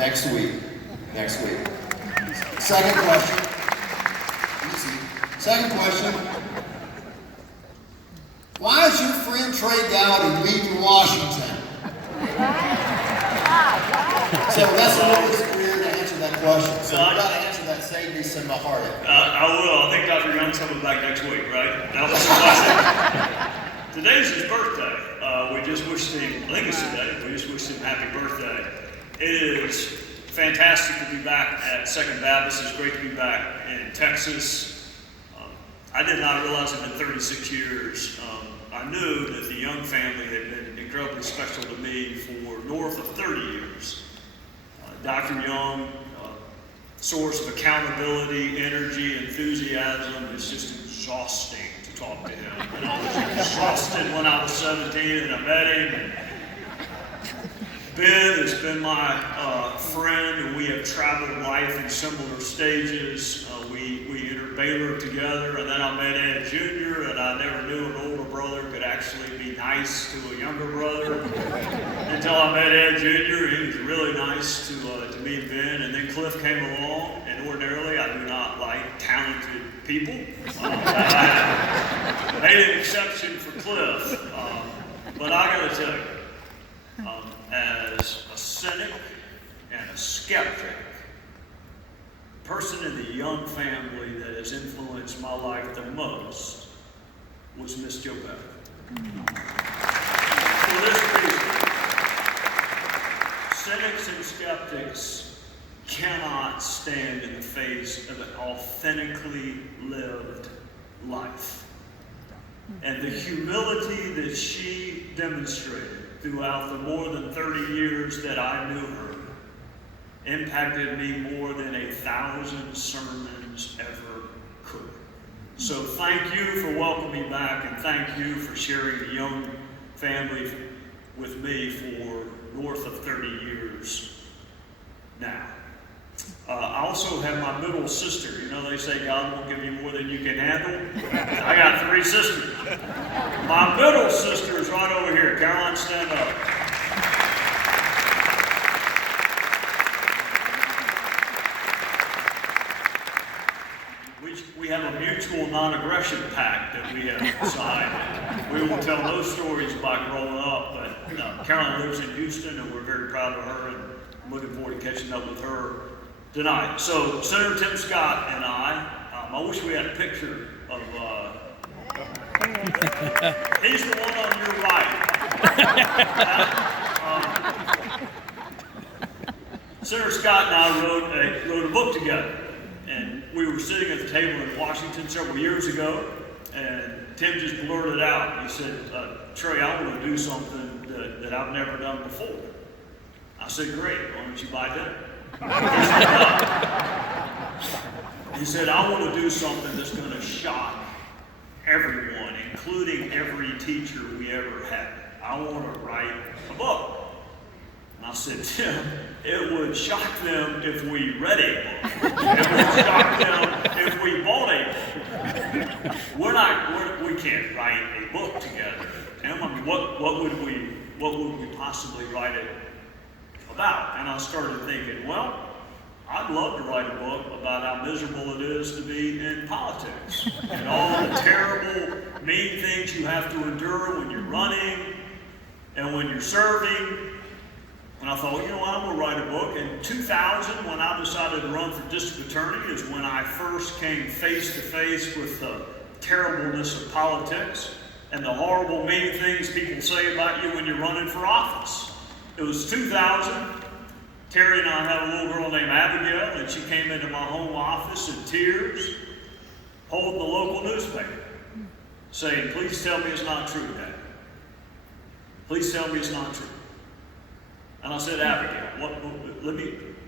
Next week. Next week. Second question. Easy. Second question. Why is your friend Trey Gowdy leaving Washington? So that's a little weird to answer that question. So you got to answer that. Save me some heartache. I will. I think Dr. Young's coming back next week, right? That was the question. Today's his birthday. We just wished him, I think it's today, we just wished him happy birthday. It is fantastic to be back at Second Baptist. It's great to be back in Texas. I did not realize it had been 36 years. I knew that the Young family had been incredibly special to me for north of 30 years. Dr. Young, source of accountability, energy, enthusiasm. It's just exhausting to talk to him. And I was exhausted when I was 17 and I met him. Ben has been my friend, and we have traveled life in similar stages. We entered Baylor together, and then I met Ed Jr., and I never knew an older brother could actually be nice to a younger brother until I met Ed Jr. He was really nice to me and Ben, and then Cliff came along, and ordinarily I do not like talented people. I made an exception for Cliff, but I got to tell you, as a cynic and a skeptic, the person in the Young family that has influenced my life the most was Miss Jo Beck. For this reason, cynics and skeptics cannot stand in the face of an authentically lived life. And the humility that she demonstrated throughout the more than 30 years that I knew her impacted me more than 1,000 sermons ever could. So thank you for welcoming me back, and thank you for sharing the Young family with me for north of 30 years now. I also have my middle sister. You know, they say God won't give you more than you can handle. I got 3 sisters. My middle sister is right over here. Caroline, stand up. We have a mutual non-aggression pact that we have signed. We will tell those stories about growing up, but Caroline lives in Houston, and we're very proud of her, and I'm looking forward to catching up with her tonight. So Senator Tim Scott and I wish we had a picture of, he's the one on your right. Senator Scott and I wrote a book together, and we were sitting at the table in Washington several years ago, and Tim just blurted out, he said, Trey, I want to do something that I've never done before. I said, great, why don't you buy dinner? He said, I want to do something that's going to shock everyone, including every teacher we ever had. I want to write a book. And I said, Tim, it would shock them if we read a book. It would shock them if we bought a book. We can't write a book together. Tim, I mean, what would we possibly write it about? And I started thinking, well, I'd love to write a book about how miserable it is to be in politics and all the terrible, mean things you have to endure when you're running and when you're serving. And I thought, you know what, I'm going to write a book. In 2000, when I decided to run for district attorney, is when I first came face to face with the terribleness of politics and the horrible, mean things people say about you when you're running for office. It was 2000. Terry and I had a little girl named Abigail, and she came into my home office in tears, holding the local newspaper, saying, please tell me it's not true, Dad. Please tell me it's not true. And I said, Abigail,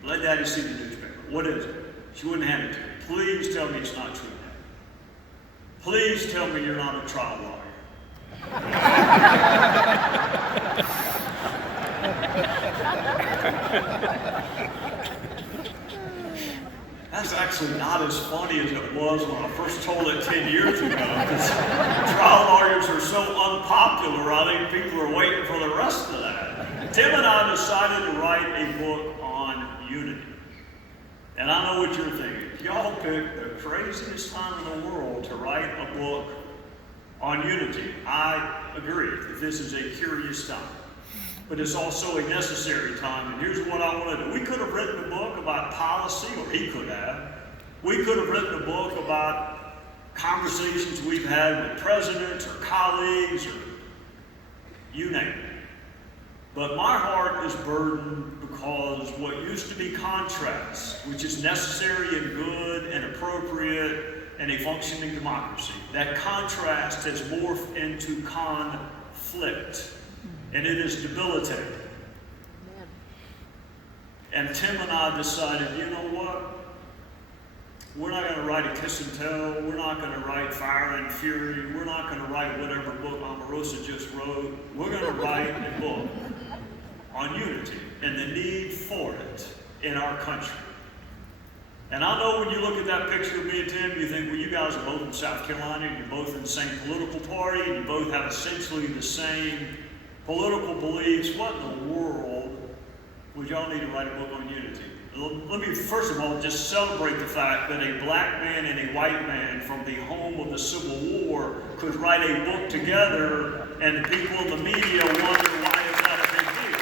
let Daddy see the newspaper. What is it? She wouldn't hand it to me. Please tell me it's not true, Dad. Please tell me you're not a trial lawyer. That's actually not as funny as it was when I first told it 10 years ago, because trial lawyers are so unpopular, I think people are waiting for the rest of that. Tim and I decided to write a book on unity. And I know what you're thinking. Y'all picked the craziest time in the world to write a book on unity. I agree that this is a curious time. But it's also a necessary time. And here's what I want to do. We could have written a book about policy, or he could have. We could have written a book about conversations we've had with presidents or colleagues or you name it. But my heart is burdened because what used to be contrast, which is necessary and good and appropriate in a functioning democracy, that contrast has morphed into conflict, and it is debilitating. And Tim and I decided, you know what? We're not going to write a kiss and tell. We're not going to write Fire and Fury. We're not going to write whatever book Omarosa just wrote. We're going to write a book on unity and the need for it in our country. And I know when you look at that picture of me and Tim, you think, well, you guys are both in South Carolina, and you're both in the same political party, and you both have essentially the same political beliefs. What in the world would y'all need to write a book on unity? Let me, first of all, just celebrate the fact that a black man and a white man from the home of the Civil War could write a book together, and the people in the media wonder why is that a big deal.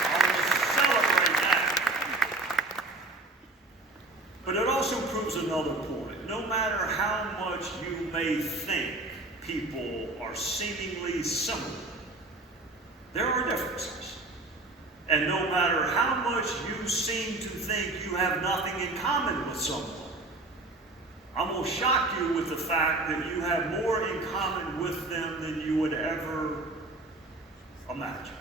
I want to celebrate that. But it also proves another point. No matter how much you may think people are seemingly similar, there are differences. And no matter how much you seem to think you have nothing in common with someone, I'm going to shock you with the fact that you have more in common with them than you would ever imagine.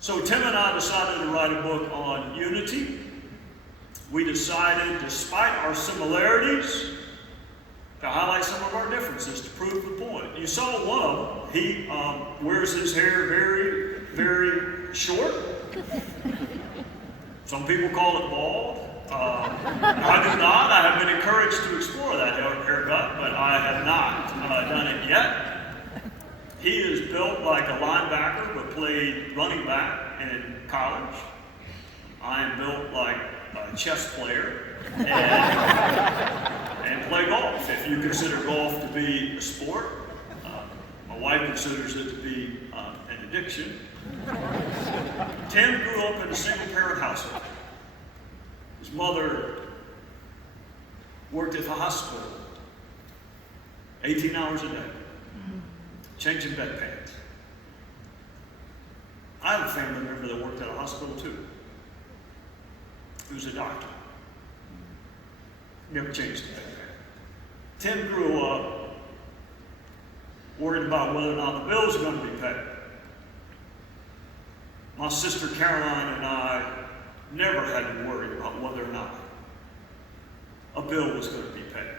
So Tim and I decided to write a book on unity. We decided, despite our similarities, to highlight some of our differences to prove the point. You saw one of them. He wears his hair very, very short. Some people call it bald. I do not. I have been encouraged to explore that haircut, but I have not done it yet. He is built like a linebacker, but played running back in college. I am built like a chess player and play golf, if you consider golf to be a sport. My wife considers it to be an addiction. Tim grew up in a single-parent household. His mother worked at the hospital 18 hours a day, changing bedpans. I have a family member that worked at a hospital too. He was a doctor. Never changed the bedpan. Tim grew up worried about whether or not the bills are going to be paid. My sister Caroline and I never had to worry about whether or not a bill was going to be paid.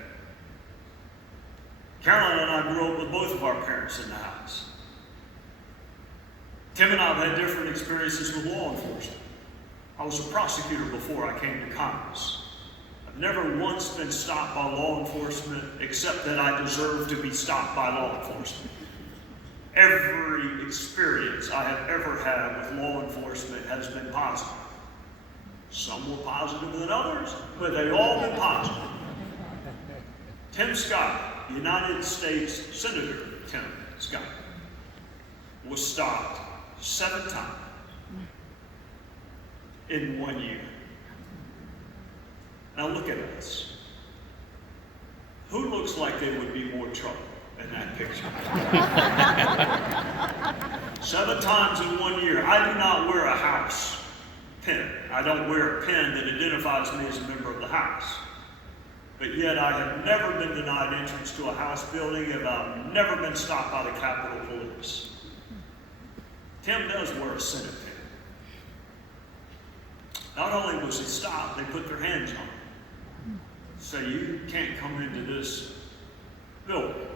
Caroline and I grew up with both of our parents in the house. Tim and I have had different experiences with law enforcement. I was a prosecutor before I came to Congress. I've never once been stopped by law enforcement except that I deserve to be stopped by law enforcement. Every experience I have ever had with law enforcement has been positive. Some more positive than others, but they've all been positive. Tim Scott, United States Senator Tim Scott, was stopped 7 times in 1 year. Now look at us. Who looks like they would be more trouble in that picture? 7 times in 1 year. I do not wear a house pin. I don't wear a pin that identifies me as a member of the house. But yet I have never been denied entrance to a house building, and I've never been stopped by the Capitol Police. Tim does wear a Senate pin. Not only was he stopped, they put their hands on him. Say, you can't come into this building.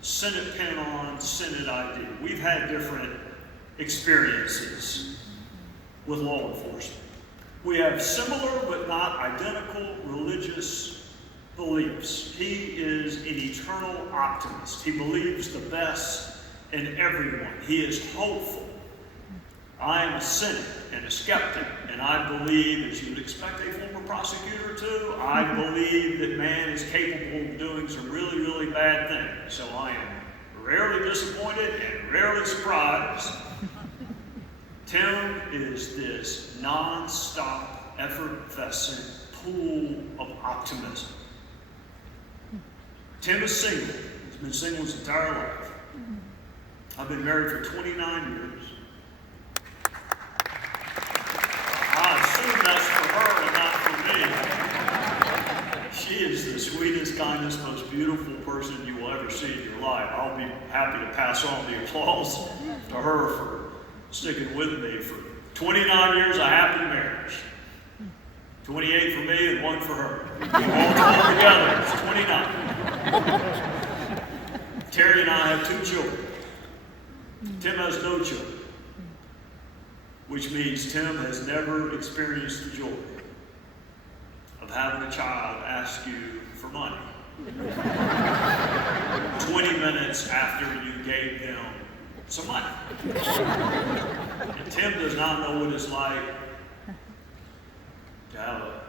Senate pin on, Senate ID. We've had different experiences with law enforcement. We have similar but not identical religious beliefs. He is an eternal optimist. He believes the best in everyone. He is hopeful. I am a cynic and a skeptic, and I believe, as you would expect a former prosecutor to, I believe that man is capable of doing some really, really bad things. So I am rarely disappointed and rarely surprised. Tim is this non-stop, effervescent pool of optimism. Tim is single. He's been single his entire life. I've been married for 29 years. I assume that's for her and not for me. She is the sweetest, kindest, most beautiful person you will ever see in your life. I'll be happy to pass on the applause to her for sticking with me for 29 years of happy marriage. 28 for me and 1 for her. All together, it's 29. Terry and I have 2 children. Tim has no children, which means Tim has never experienced the joy of having a child ask you for money 20 minutes after you gave them some money. And Tim does not know what it's like to have a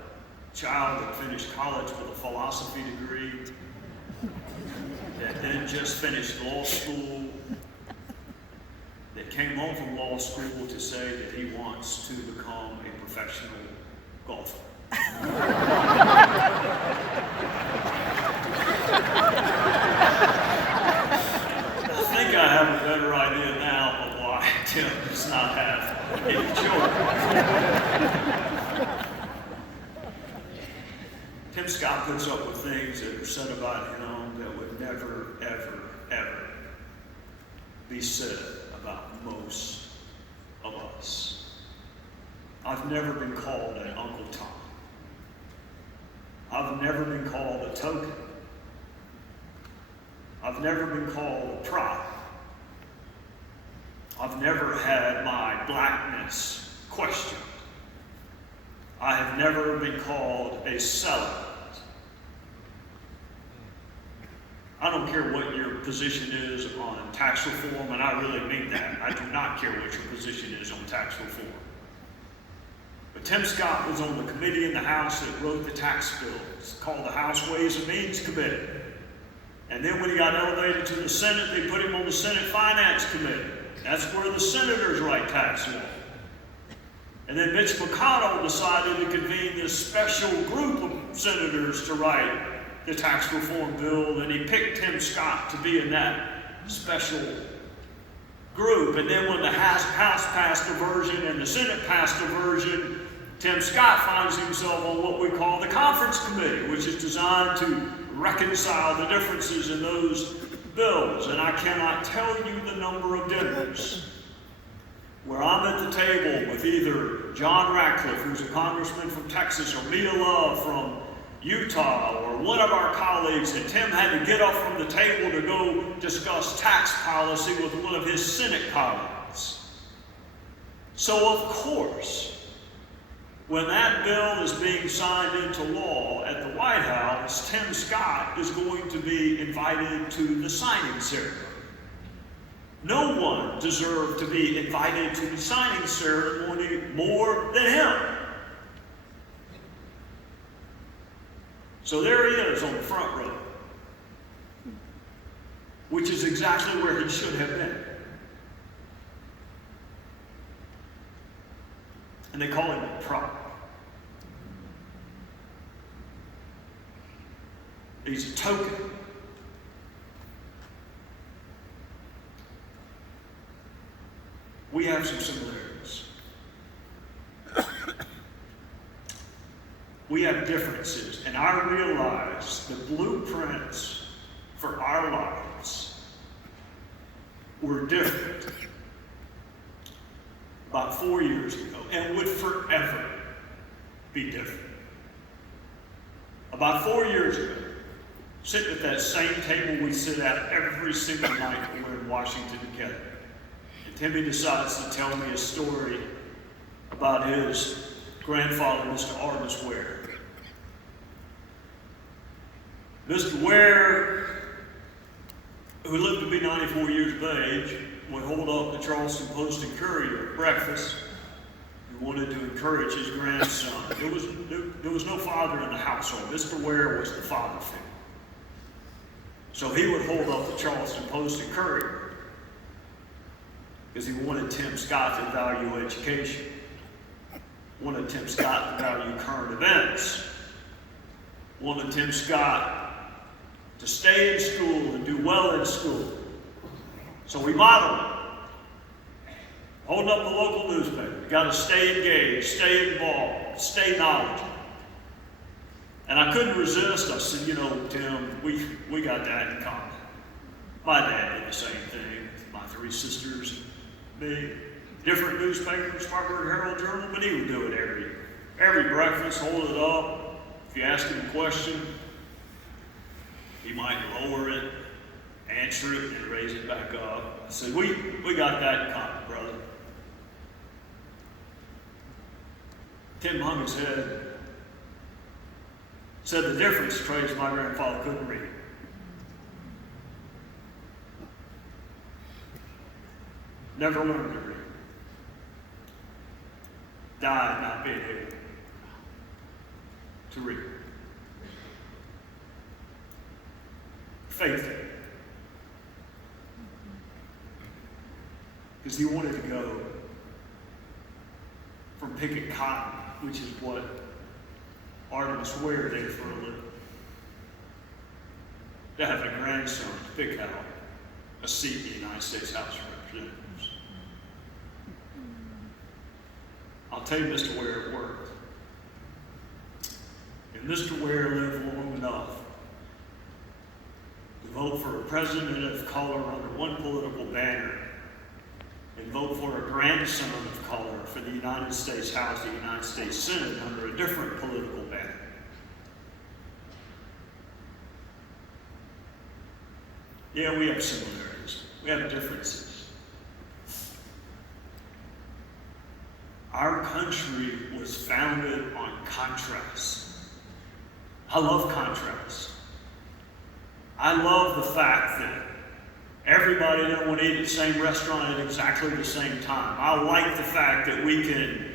child that finished college with a philosophy degree, that then just finished law school, that came home from law school to say that he wants to become a professional golfer. I think I have a better idea now of why Tim does not have any children. Tim Scott puts up with things that are said about him that would never, ever, ever be said about most of us. I've never been called an Uncle Tom. I've never been called a token. I've never been called a prop. I've never had my blackness questioned. I have never been called a sellout. I don't care what your position is on tax reform, and I really mean that. I do not care what your position is on tax reform. But Tim Scott was on the committee in the House that wrote the tax bill. It's called the House Ways and Means Committee. And then when he got elevated to the Senate, they put him on the Senate Finance Committee. That's where the senators write tax law. And then Mitch McConnell decided to convene this special group of senators to write the tax reform bill, and he picked Tim Scott to be in that special group. And then when the House passed a version and the Senate passed a version, Tim Scott finds himself on what we call the Conference Committee, which is designed to reconcile the differences in those bills. And I cannot tell you the number of dinners where I'm at the table with either John Ratcliffe, who's a congressman from Texas, or Mia Love from Utah, or one of our colleagues, and Tim had to get up from the table to go discuss tax policy with one of his Senate colleagues. So of course, when that bill is being signed into law at the White House, Tim Scott is going to be invited to the signing ceremony. No one deserved to be invited to the signing ceremony more than him. So there he is on the front row, which is exactly where he should have been. And they call him a prop. He's a token. We have some similarities. We have differences, and I realize the blueprints for our lives were different about 4 years ago and would forever be different. About 4 years ago, sitting at that same table we sit at every single night when we're in Washington together, and Timmy decides to tell me a story about his grandfather, Mr. Artemis Ware. Mr. Ware, who lived to be 94 years of age, would hold up the Charleston Post and Courier at breakfast. He wanted to encourage his grandson. There was no father in the household. Mr. Ware was the father figure. So he would hold up the Charleston Post and Courier because he wanted Tim Scott to value education, wanted Tim Scott to value current events, wanted Tim Scott to stay in school and do well in school. So we modeled it. Holding up the local newspaper. You got to stay engaged, stay involved, stay knowledgeable. And I couldn't resist. I said, Tim, we got that in common. My dad did the same thing. My three sisters, me. Different newspapers, Harvard Herald Journal, but he would do it every breakfast, hold it up. If you ask him a question, he might lower it, answer it, and raise it back up. I said, we got that in common, brother. Tim hung his head. Said the difference, Trey, is my grandfather couldn't read. Never learned to read. Died not being able to read. Faith. Because he wanted to go from picking cotton, which is what Artemis Ware did for a living, to have a grandson to pick out a seat in the United States House of Representatives. I'll tell you, Mr. Ware, it worked. And Mr. Ware lived long enough to vote for a president of color under one political banner and vote for a grandson of color for the United States House, the United States Senate under a different political banner. Yeah, we have similarities. We have differences. Our country was founded on contrast. I love contrast. I love the fact that everybody doesn't want to eat at the same restaurant at exactly the same time. I like the fact that we can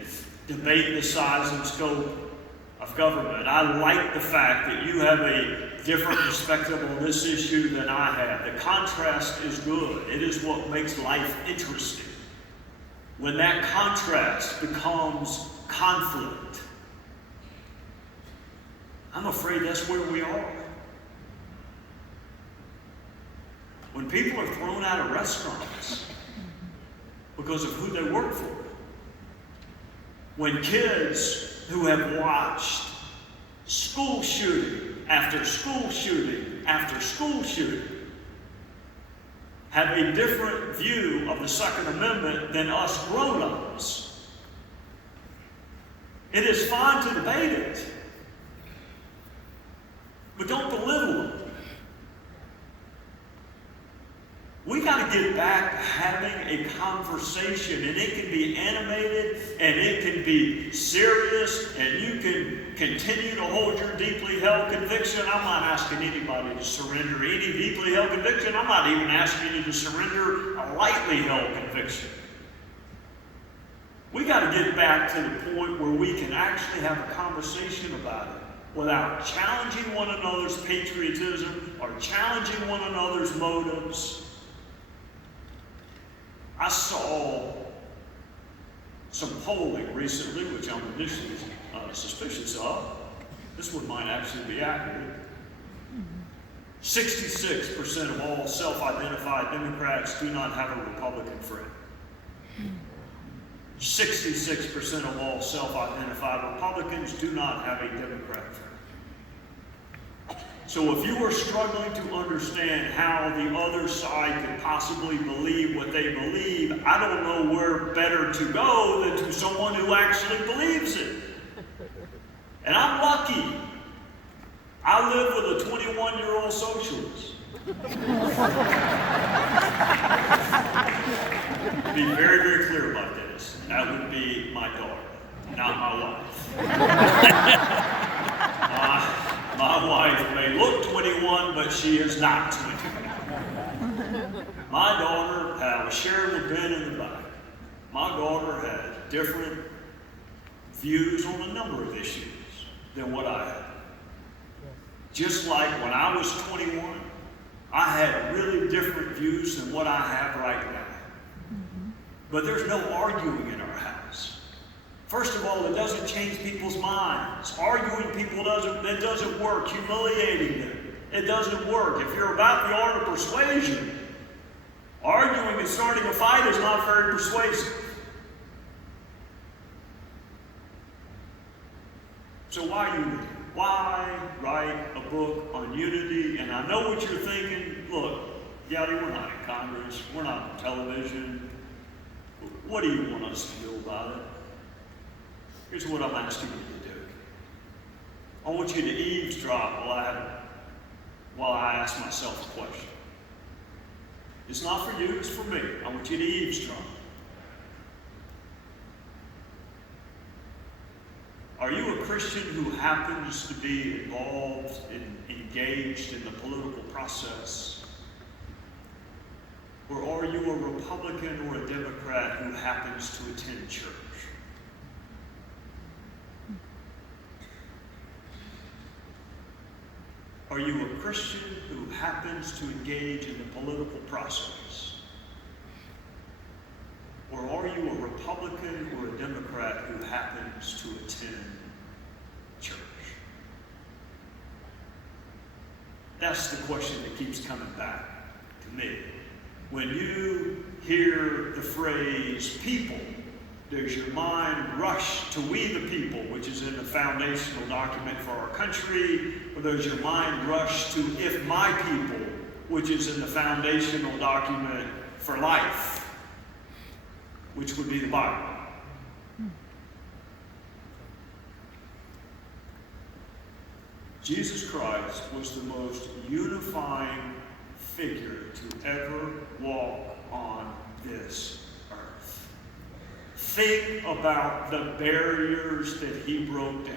debate the size and scope of government. I like the fact that you have a different perspective on this issue than I have. The contrast is good. It is what makes life interesting. When that contrast becomes conflict, I'm afraid that's where we are. When people are thrown out of restaurants because of who they work for. When kids who have watched school shooting after school shooting after school shooting have a different view of the Second Amendment than us grown-ups. It is fine to debate it, but don't belittle it. We got to get back to having a conversation, and it can be animated, and it can be serious, and you can continue to hold your deeply held conviction. I'm not asking anybody to surrender any deeply held conviction. I'm not even asking you to surrender a lightly held conviction. We got to get back to the point where we can actually have a conversation about it without challenging one another's patriotism or challenging one another's motives. I saw some polling recently, which I'm initially suspicious of. This one might actually be accurate. 66% of all self-identified Democrats do not have a Republican friend. 66% of all self-identified Republicans do not have a Democrat friend. So if you are struggling to understand how the other side could possibly believe what they believe, I don't know where better to go than to someone who actually believes it. And I'm lucky. I live with a 21-year-old socialist. To be very, very clear about this, that would be my daughter, not my wife. My wife may look 21, but she is not 21. My daughter, I was sharing with Ben in the back, my daughter had different views on a number of issues than what I had. Just like when I was 21, I had really different views than what I have right now. But there's no arguing in our house. First of all, it doesn't change people's minds. Arguing people doesn't work. Humiliating them, it doesn't work. If you're about the art of persuasion, arguing and starting a fight is not very persuasive. So why unity? Why write a book on unity? And I know what you're thinking. Look, Gowdy, we're not in Congress. We're not on television. What do you want us to do about it? Here's what I'm asking you to do. I want you to eavesdrop while I ask myself a question. It's not for you, it's for me. I want you to eavesdrop. Are you a Christian who happens to be involved and engaged in the political process? Or are you a Republican or a Democrat who happens to attend church? Are you a Christian who happens to engage in the political process? Or are you a Republican or a Democrat who happens to attend church? That's the question that keeps coming back to me. When you hear the phrase people, does your mind rush to we the people, which is in the foundational document for our country, or does your mind rush to if my people, which is in the foundational document for life, which would be the Bible? Jesus Christ was the most unifying figure to ever walk on this earth. Think about the barriers that he broke down.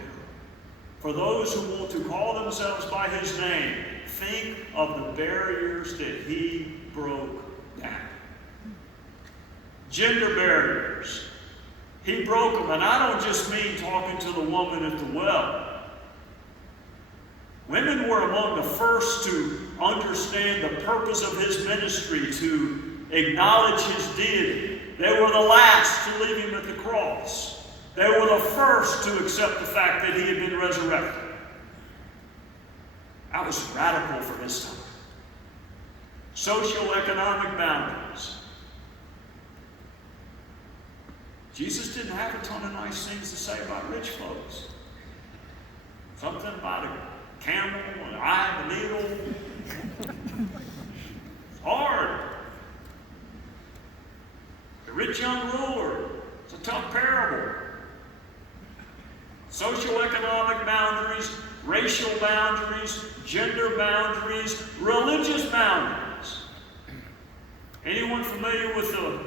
For those who want to call themselves by his name, think of the barriers that he broke down. Gender barriers. He broke them, and I don't just mean talking to the woman at the well. Women were among the first to understand the purpose of his ministry, to acknowledge his deity. They were the last to leave him at the cross. They were the first to accept the fact that he had been resurrected. That was radical for his time. Socioeconomic boundaries. Jesus didn't have a ton of nice things to say about rich folks. Something about a camel, an eye of a needle. It's hard. The rich young ruler. It's a tough parable. Socioeconomic boundaries, racial boundaries, gender boundaries, religious boundaries. Anyone familiar with the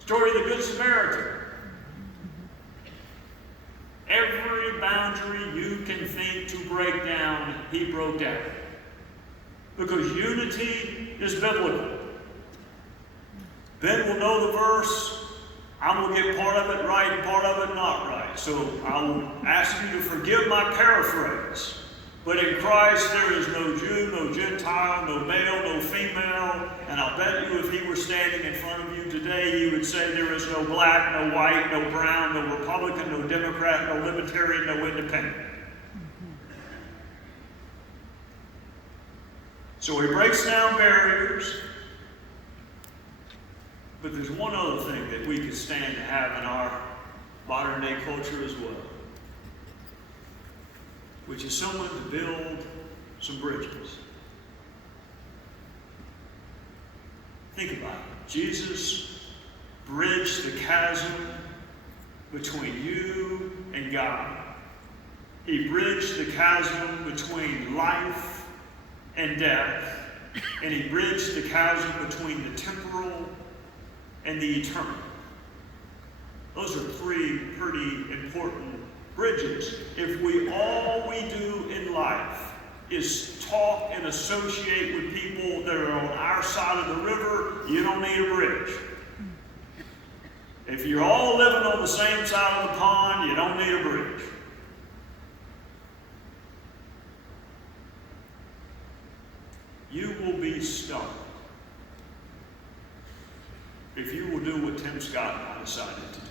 story of the Good Samaritan? Every boundary you can think to break down, he broke down. Because unity is biblical. Ben will know the verse. I'm going to get part of it right and part of it not right. So I will ask you to forgive my paraphrase. But in Christ there is no Jew, no Gentile, no male, no female. And I'll bet you if he were standing in front of you today, he would say there is no black, no white, no brown, no Republican, no Democrat, no Libertarian, no Independent. So he breaks down barriers. But there's one other thing that we could stand to have in our modern day culture as well, which is someone to build some bridges. Think about it. Jesus bridged the chasm between you and God. He bridged the chasm between life and death, and he bridged the chasm between the temporal and the eternal. Those are three pretty important bridges. If all we do in life is talk and associate with people that are on our side of the river, you don't need a bridge. If you're all living on the same side of the pond, you don't need a bridge. You will be stunned if you will do what Tim Scott and I decided to do.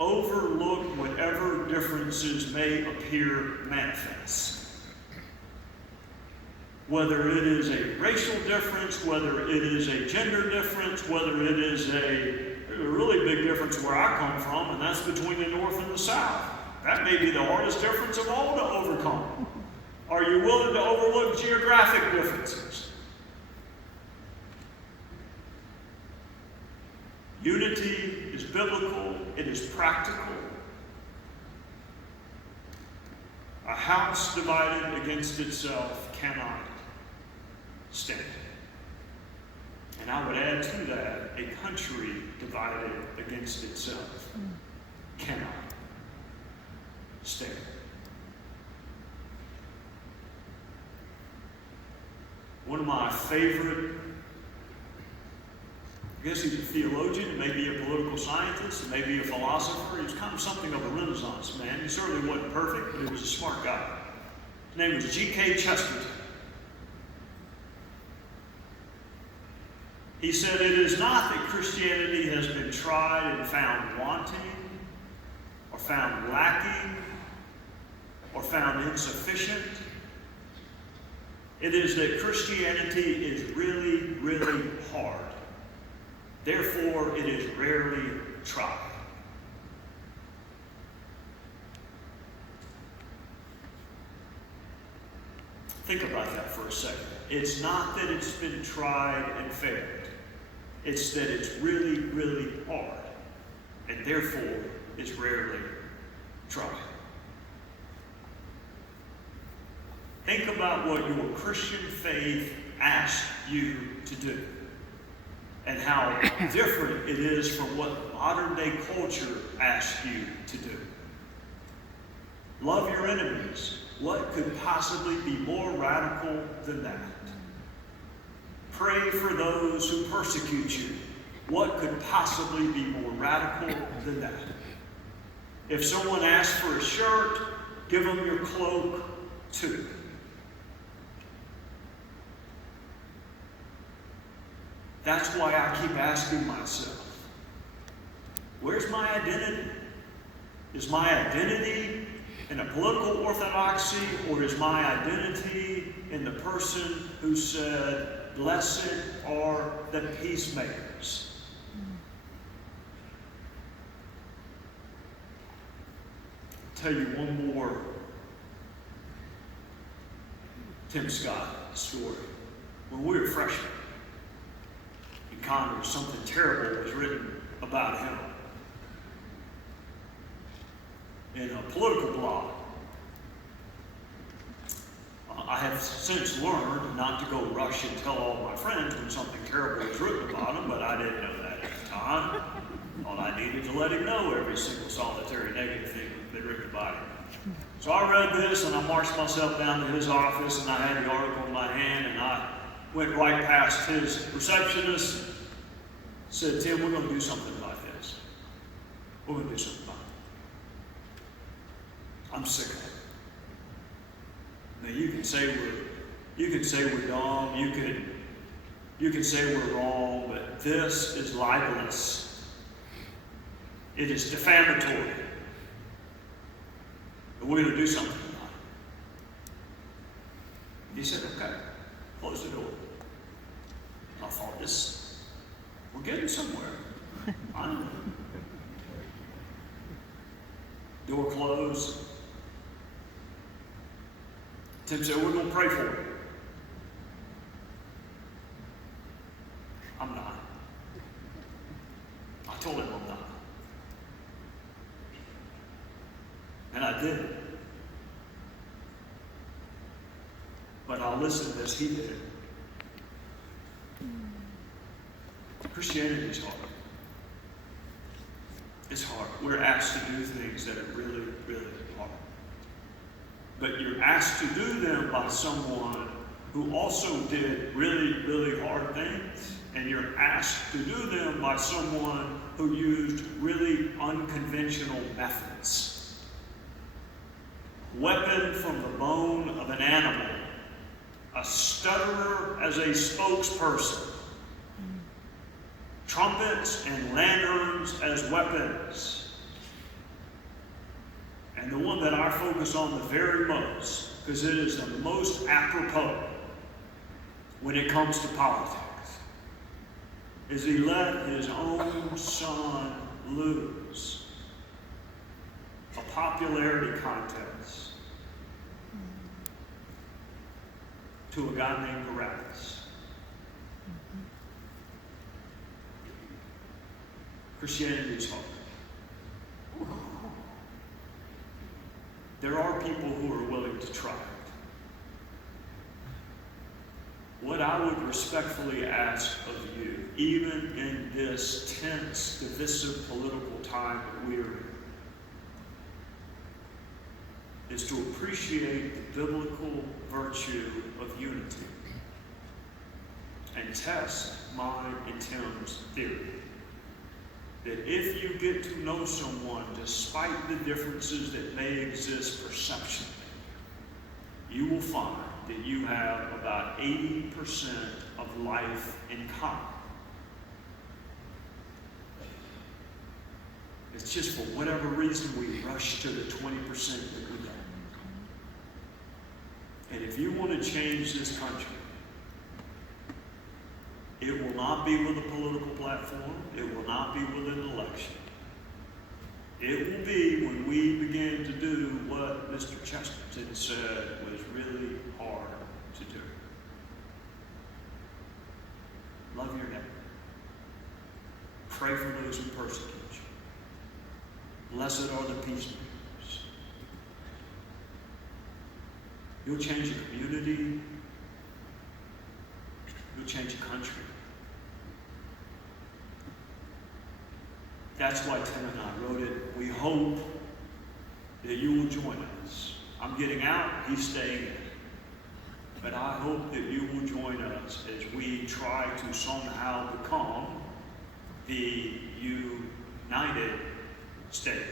Overlook whatever differences may appear manifest. Whether it is a racial difference, whether it is a gender difference, whether it is a really big difference where I come from, and that's between the North and the South. That may be the hardest difference of all to overcome. Are you willing to overlook geographic differences? Unity is biblical, it is practical. A house divided against itself cannot stand. And I would add to that, a country divided against itself cannot stand. One of my favorite, I guess he's a theologian, maybe a political scientist, maybe a philosopher. He was kind of something of a Renaissance man. He certainly wasn't perfect, but he was a smart guy. His name was G.K. Chesterton. He said, "It is not that Christianity has been tried and found wanting, or found lacking, or found insufficient. It is that Christianity is really, really hard. Therefore, it is rarely tried." Think about that for a second. It's not that it's been tried and failed. It's that it's really, really hard. And therefore, it's rarely tried. Think about what your Christian faith asks you to do, and how different it is from what modern day culture asks you to do. Love your enemies. What could possibly be more radical than that? Pray for those who persecute you. What could possibly be more radical than that? If someone asks for a shirt, give them your cloak too. That's why I keep asking myself, where's my identity? Is my identity in a political orthodoxy, or is my identity in the person who said, "Blessed are the peacemakers"? I'll tell you one more Tim Scott story. When we were freshmen in Congress, something terrible was written about him in a political blog. I have since learned not to go rush and tell all my friends when something terrible is written about them, but I didn't know that at the time. Thought I needed to let him know every single solitary negative thing that had been written about him. So I read this, and I marched myself down to his office, and I had the article in my hand, and I went right past his receptionist, said, "Tim, we're going to do something about this. We're going to do something about it. I'm sick of it. Now you can say we're dumb, you can say we're wrong, but this is libelous. It is defamatory. And we're going to do something about it." He said, "Okay, close the door." And I thought, we're getting somewhere. Finally. Door closed. Tim said, "We're going to pray for you." I'm not. I told him I'm not. And I did. But I listened as he did. Christianity is hard. It's hard. We're asked to do things that are really, really hard. but you're asked to do them by someone who also did really, really hard things, and you're asked to do them by someone who used really unconventional methods. Weapon from the bone of an animal, a stutterer as a spokesperson, trumpets and lanterns as weapons. And the one that I focus on the very most, because it is the most apropos when it comes to politics, is he let his own son lose a popularity contest to a guy named Barabbas. Christianity is hard. There are people who are willing to try it. What I would respectfully ask of you, even in this tense, divisive political time that we are in, is to appreciate the biblical virtue of unity and test mine and Tim's theory that if you get to know someone, despite the differences that may exist perceptually, you will find that you have about 80% of life in common. It's just for whatever reason we rush to the 20% that we don't. And if you want to change this country, it will not be with a political platform. It will not be with an election. It will be when we begin to do what Mr. Chesterton said was really hard to do. Love your neighbor. Pray for those who persecute you. Blessed are the peacemakers. You'll change a community. You'll change a country. That's why Tim and I wrote it. We hope that you will join us. I'm getting out, he's staying in. But I hope that you will join us as we try to somehow become the United States.